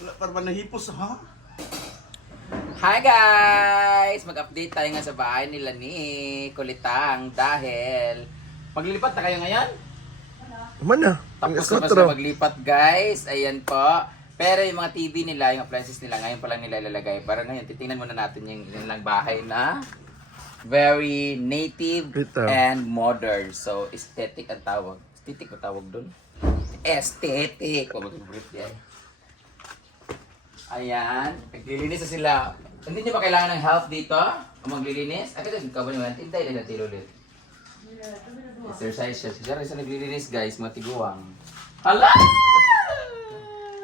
Wala pa naman nahipos, ha? Hi guys! Mag-update tayo nga sa bahay nila ni Kulitang dahil maglilipat na kayo ngayon? Man na. Tapos na ba sila maglipat guys? Ayan po. Pero yung mga TV nila, yung appliances nila, ngayon pa lang nila ilalagay. Para ngayon, titingnan muna natin yung nilang bahay na very native and modern. So, aesthetic ang tawag. Aesthetic ba tawag doon? Aesthetic! O, mag-breathe yan. Ayan. Naglilinis na sila. Hindi nyo ba kailangan ng help dito? O maglilinis? Ay, kasi ikaw ba naman? Tintay na natin ulit. Exercise siya. Siya rin sa naglilinis guys, mga tiguang. Hala!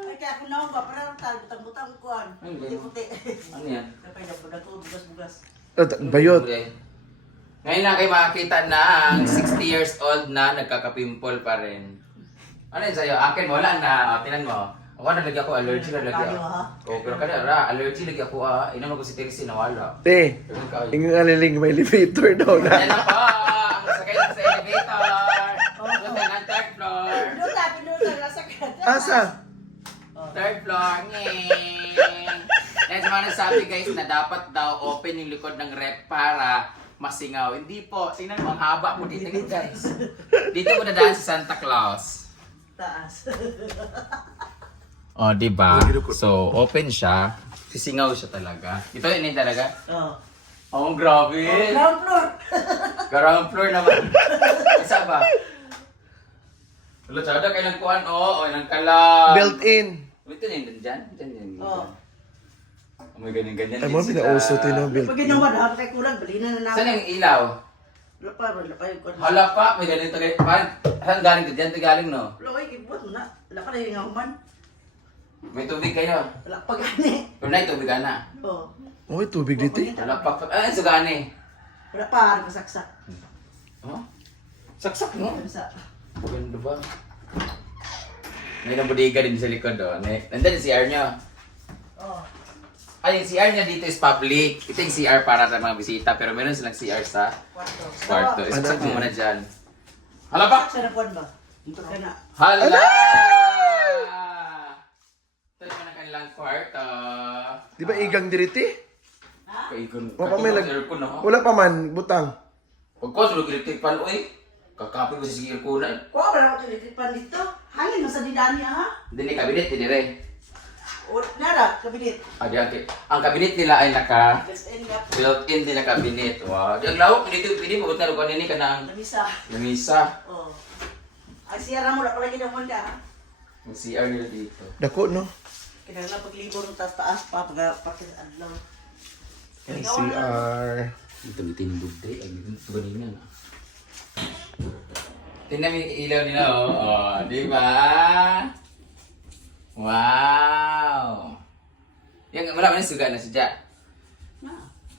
Ay, kaya ako naman ba? Parang tayo, butang-butang kuhan. Hindi puti. Ano yan? Kapay na po na ito, bugas-bugas. Bayot. Ngayon lang kayo makakita na ang 60 years old na nagkakapimple pa rin. Ano yun sa'yo? Akin mo, wala na. Tinan mo. Ako nalagyan ako, allergy na lagi ako. Oh, pero kada ra, allergy lagi ako Inom ko si Teresi nawala. Te, yung aliling may elevator daw na. Yan na po! Sakay lang sa elevator! Doon na ng third floor! Pinuta, nasa kanya. Asa? Third floor, ngeng! Yan sa mga nagsabi guys na dapat daw open yung likod ng rep para masingaw. Hindi po, tingnan mo, ang haba po dito guys. Dito mo dadaan sa Santa Claus. Taas. Oh, di ba? So, open siya. Sisingaw siya talaga. Ito yun talaga. Oo. Oh, grabe! Ground floor. Ground floor naman. Isa ba? Wala, tsada kayo ng kuhan, oh, ng kalam. Built-in. Ito yun, dyan? Dyan yun. Oo. Oh, may ganyan-ganyan Ay mo, pinauso ito yung Pag built-in. ginawa na, kay kulang, bali na namin. Saan yung ilaw? Lapa yung kuhan. Hala pa, may ganito kayo. Saan galing ito? Dyan ito galing, no? Loy, ibuhat mo na. Lapa na yung human. May tubig kayo. Wala pa gani. Pero na, tubig ka na. Oo. Oh, may tubig dito eh. Hala pa. Ay, sugani. Wala pa, kasaksak. Oh? Saksak, no? Sa Maganda ba? May ilang bodega din sa likod, oh. Nandun yung CR nyo. Oo. Ay, yung CR niya dito is public. Ito yung CR para sa mga bisita, pero meron silang CR sa Kwarto. kwarto. Isaksak mo muna dyan. Hala pa! Sa nakuhan ba? Ito ka na. Hala! Ito naman ang kanilang kwarto. Di ba igang diriti? Ha? Kaikon. Wala pa may aircon, no? Wala pa man, butang. Pag ko, sulog electric pan, uy. Kakapi mo sa sige ko na. Kuha ba na ako tilipan dito? Hangin mo sa didaan niya, ha? Hindi ni kabinet, hindi rin. O, nara, kabinet. Ang kabinet nila ay naka Just end up. built-in din na kabinet. Wow. Ang lawak, dito pili mo, ba't nalukuan nini ka ng Lamisa. lamisa. Oo. Ang siyara mo na pala ginamon ka, ha? Ang CR nila dito. Dako, no? Kinala paglibor ng taas-taas pa, pagkakapakit adlaw. CR. Ito itindog day. Ay, ito ba niya na? Tingnan mo yung ilaw nila, oh. Oh, di ba? Wow! Yan, wala man yung suga na sadya.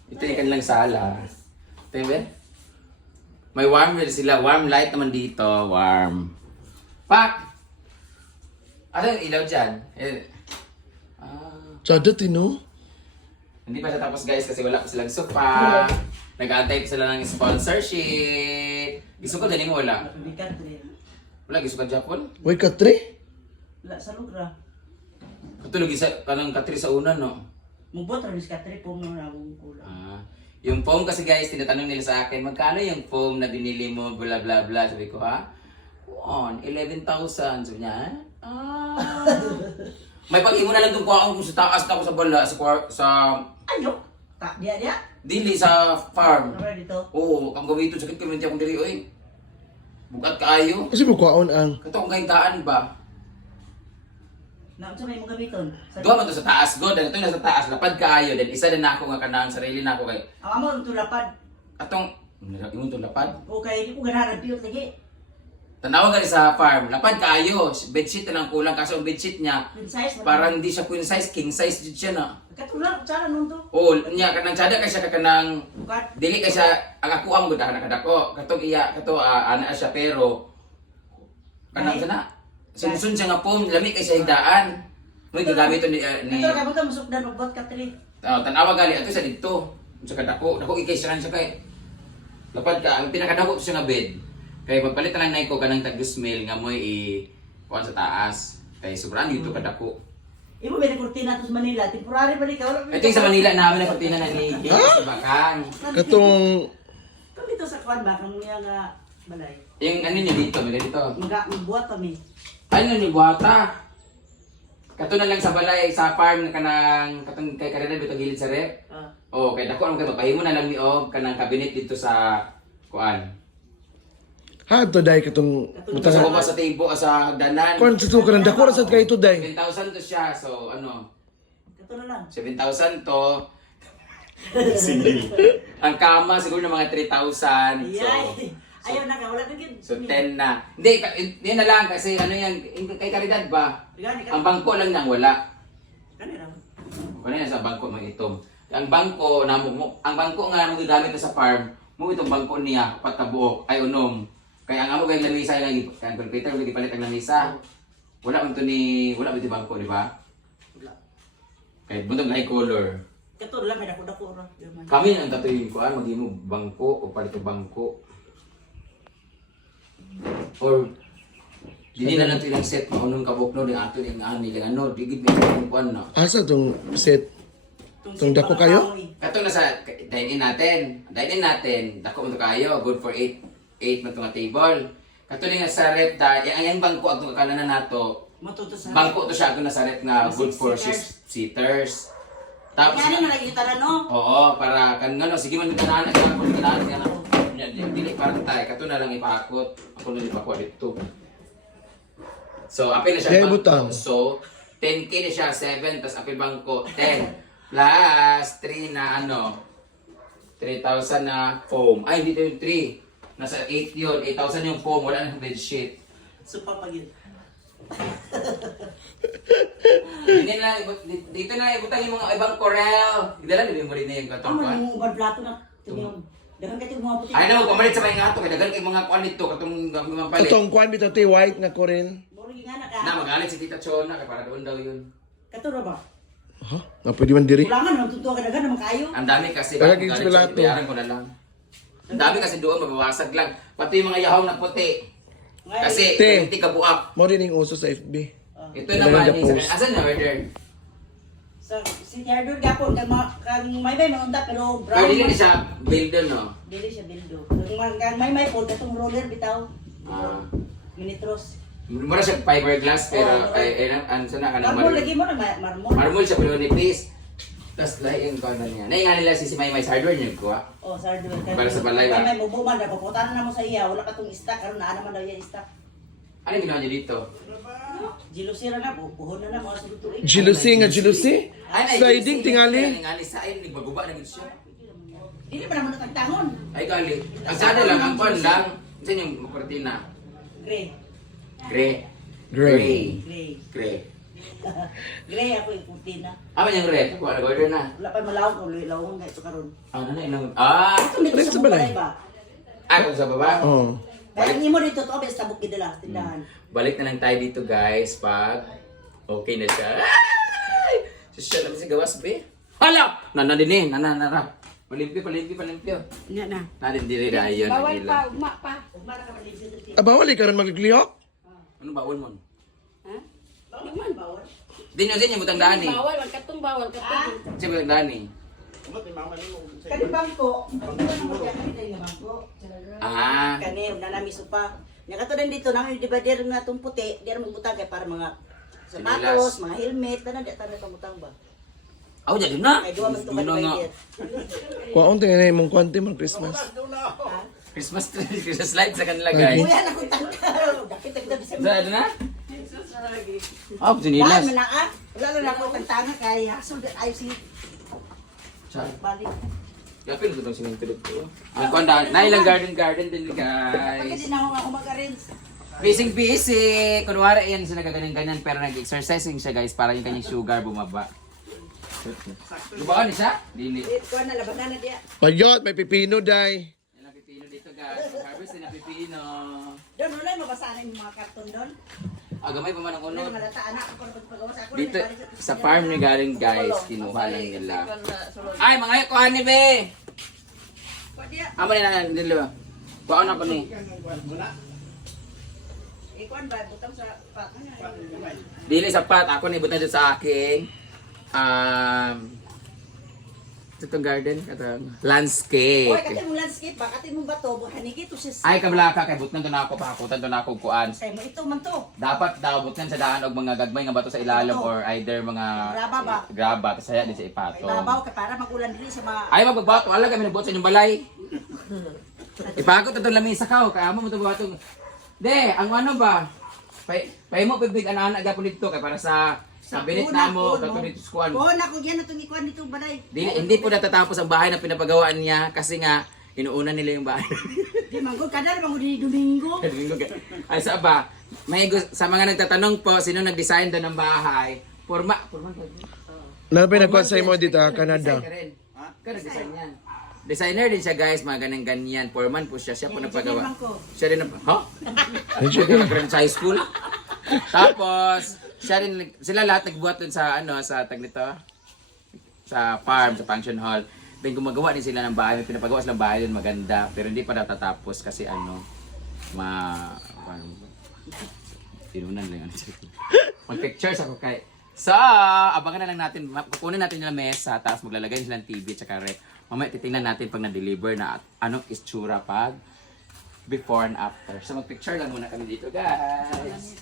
Ito yung kanilang sala. Ito yung ben? May warm well sila. Warm light naman dito. Warm. Pak! Ano yung ilaw dyan? Sada, tino? Hindi pa siya tapos guys kasi wala pa silang sopa. Nag-aantay pa sila ng sponsorship. Gusto ko din mo wala. Bigat rin. Wala, gusto ka Japon? Uy, katre? Wala sa lugra. Katulog isa kanang katri sa una, no? Mubot rin sa katri po mo na akong kulang. Yung foam kasi guys, tinatanong nila sa akin, magkano yung foam na binili mo, bla bla bla. Sabi ko, ha? 11,000. Sabi niya, ah. May pag-imo na lang itong kuhaan kung sa taas na ako sa bala, sa Ano? Dia? dili sa farm. Ano dito? Oo, kang gawito, sakit kami akong dili, oy. Bukat kaayo. Kasi magkwaon ang. Katong kaintaan ba? Na, sa may mga gamiton. Doon man to sa taas, go. Then ito na sa taas, lapad kaayo. Then isa din ako nga kanang sarili na ako kay. Ang amo, ang tulapad. Atong, imong to lapad. O kay, di ko ganahan piyot lagi. Tanawa ka sa farm, lapad kaayo. Bedsheet na lang kulang kasi ang bedsheet niya. Queen size. Parang hindi siya queen size, king size jud siya na. Katulad, sana nun to. Oo, niya kanang tsada kay siya kanang Bukat. dili kay siya ang ako ang gud nakadako. Katong iya kato ana siya pero kanang sana. Sunsun siya nga pom, lami kay siya higdaan. Mo gigamit ni Ito, kaya mo ito, masukdan, magbot katri. tanawa gali ato sa dito. Sa kadako, dako ikay siya siya kay. Lapad ka, ang pinakadako siya nga bed. Kay pagpalit na lang na ko kanang tag 2,000 nga mo i kuan sa taas. Kay sobrang dito kadako. Imo may kurtina sa Manila, temporary pa di ka wala. Ito yung sa Manila namin na kurtina na ni sa Bakang. Katong Kami to sa kwan ba kang nga balay. Yung ano niya dito, may dito. Magbuhat kami. Ano ni buhata? Kato na lang sa balay, sa farm na kanang katong kay karera bito gilid sa rep. Ah. Oh, kay dako ang pahimo na lang ni og kanang cabinet dito sa kuan. ha to day katong Ito sa baba sa table sa hagdanan. kon sa ka nang dako ra sad kay to day. 7,000 to siya. So ano, Kato na lang. 7,000 to. Sige. Ang kama siguro ng mga 3,000. Yay. Ayaw na ka wala na gid. So 10 na. Hindi, yun na lang kasi ano yan, kay Caridad ba? Gani Ang ka. bangko lang nang wala. Kani ra. Kanina sa bangko mag-itom. Ang bangko ang bangko nga mo gigamit na sa farm, mo itong bangko niya upat ka buok ay unom. Kaya ang amo kay lamisa lagi kan computer lagi palit ang lamisa. Wala man to ni wala ba ti bangko, di ba? Wala. Kay buntong high color. Kato lang may dako-dako ra. Yaman. Kami ang tatuyin ko magimo bangko o palit og bangko. Or dili na lang to ilang set maunong kabuk no ding ato ning ani kay ano digid may kuan na. Asa tong set? Tong dako kayo? Kato na sa dine-in natin. Dine-in natin, dako mo to kayo, good for 8 man to nga table. Kato ni nga sa rep da, ang bangko atong kakalanan nato. Matuto sa. Bangko to siya ako na sa rep nga good for 6 seaters. Tapos Kani na lagi tara no. oo, para kan ngano sige man tanan ka kung tanan ka na. Dili para tay, kato na lang ipakot. Ako na ipakot dito. So, apil na siya Kaya butang. So, 10k na siya, 7, tas apil bangko, 10. Plus, 3 na ano, 3,000 na foam. Ay, dito yung 3. Nasa 8 yun, 8,000 yung foam, wala nang bed sheet. Supa pagid. Dito na ibutang yung mga ibang corel. Dala, mo rin na yung Amo katong kuan. yung ubad plato na. Tingnan. Dagan kayo mga puti. Ay, no, pamalit sa mga ato, kaya dagan kay mga kuan nito, katong mga palit. Katong kwan bitaw ti white nga korin. Moro nga na ka. Na, magalit si Tita Chona, kaya para doon daw yun. Kato ra ba? Ha? Nga pwede man diri. Kulangan naman tutuwa ka dagan naman kayo. Ang dami kasi, Kaya bakit gigis galit pala siya, to. bayaran ko na lang. Ang dami kasi doon, mababasag lang. Pati yung mga yahaw na puti. Kasi, Te. 20 ka buak. Mo rin yung uso sa FB. Ito naman, Talaga post. asan na order? So, si Tiardor gapon kang may maunda pero Pero brown. hindi na siya builder, no? Dili siya bildo. Kang may po katong roller bitaw. Ah. Minitros. Mura siya fiberglass, pero, Oo. ano sana ka Marmol lagi mo na marmol. Marmol siya, pero nipis. Tapos, lahi yung kona niya. Nainga nila si Maymay sa hardware niya, kuha. Oh, sardo. Para sa balay ba? May mubuman na pupuntahan na mo sa iya, wala ka tong stock karon na naman daw yan stock. Ano yung ginawa niya dito? Jealousy ra na buhon na mga sulit. Jealousy nga jealousy. Ay, Sliding tingali. Tingali sa ay, nagbaguba na gito siya. Dili man naman tagtangon. Ay, gali. Ang sada lang, ang kwan lang. Saan yung kortina? Gray. Gray. Gray. Gray. Gray. Gray ako yung kurtina. Ama yung red. Kuha, nag-order na. Wala pa malawak ko lawon na ito karon. Ano na ilang... Ah! Ito dito Balik sa sa balay. balay ba? Ah, kung sa baba? Oh. Kaya ang imo dito to abis tabok gidala tindahan. Balik na lang tayo dito, guys, pag okay na siya. Ay! Siya naman si Gawas, be. Hala! Nanadinin, nananara. Palimpyo. Nya na. Nadindiri na yun. Bawal pa, ugma pa. Ugma na ka man dito. Abawali ka rin maglihok. Ano bawal mo? Ha? Bawal man bawal. Din yung butang daan eh. Bawal, wag katong bawal katong. Siya butang daan eh. Kani bangko, ano mo diya kani tayo nga bangko. Ah. Kani na nami supa. Nya kato din dito nang divider nga tong puti, di ra magbutang kay para mga sapatos, mga helmet, tanan di tanan pamutang ba. Ako jadi na. Kay duwa man to Ano nga. divider. Kuwaon tingnan na imong kwanti mo Christmas. Christmas tree, Christmas lights sa kanila, guys. Kuya na kung tangkal. Dapit ta December. Saan na? Ah, Dahil sinilas. man na wala na ako tantanga kay hasol that I see Saan? balik. Yapin ko itong simento dito. Ang kanda, nailang garden din, Pagka guys. din ako mag-arrange. Busy. Kunwari yan, siya nagagaling-ganyan, pero nag-exercising siya, guys, para yung kanyang sugar bumaba. Lubaan siya? Dili. Kuha na labanan na diya. Payot, may pipino day. Yan ang pipino dito, guys. Harvest din ang pipino. Doon wala mabasahan yung mga karton doon. Ah, gamay pa man ang Wala unod. malata anak ako pagpagawa sa ako. Dito, sa farm ni galing, guys, kinuha lang nila. Ay, mga kuha ni Be! Kuha diya. Amo ni na, dili ba? Kuha na ko ni. kuan ba butang sa pa. Dili sapat. Ako na ibutan dyan sa aking itong garden, katong landscape. Oy, kati mo landscape ba? Kati mo bato, hanigi to siya. Ay, kablaka, kay butnan to na ako, pahakutan to na ako kuan. Say mo ito man to. Dapat daw butnan sa daan og mga gagmay nga bato sa ilalim or either mga Graba ba? graba, kasi din sa May ipato. babaw ka para magulan dili sa mga Ay, magbabato, wala kami nabuot sa inyong balay. Ipakot itong lamisa ka, kaya mo ito batong. De, ang ano ba? Pay mo pibig anak-anak gapon dito kay para sa binit na mo, tatong dito sa kuan. Kuan ako yan atong ikuan dito balay. Hindi po natatapos ang bahay na pinapagawaan niya kasi nga inuuna nila yung bahay. Di manggod kadar manggod di Domingo. Ay sa ba, sa mga nagtatanong po, sino nag-design doon ng bahay? Forma. Napay nagkuhan sa imo dito, Canada. Design yan. Designer din siya guys, mga ganyan. Foreman po siya po nagpagawa. Siya rin ha? Siya nag high school. Tapos, sila lahat nagbuhat dun sa sa tag nito, sa farm, sa function hall. Then gumagawa din sila ng bahay, may pinapagawa silang bahay dun maganda, pero hindi pa natatapos kasi tinunan lang mag-pictures ako kay. So, abangan na lang natin, kukunin natin yung mesa, tapos maglalagay silang TV at saka rep. Mamaya titingnan natin pag na-deliver na anong itsura pag before and after. So mag-picture lang muna kami dito guys.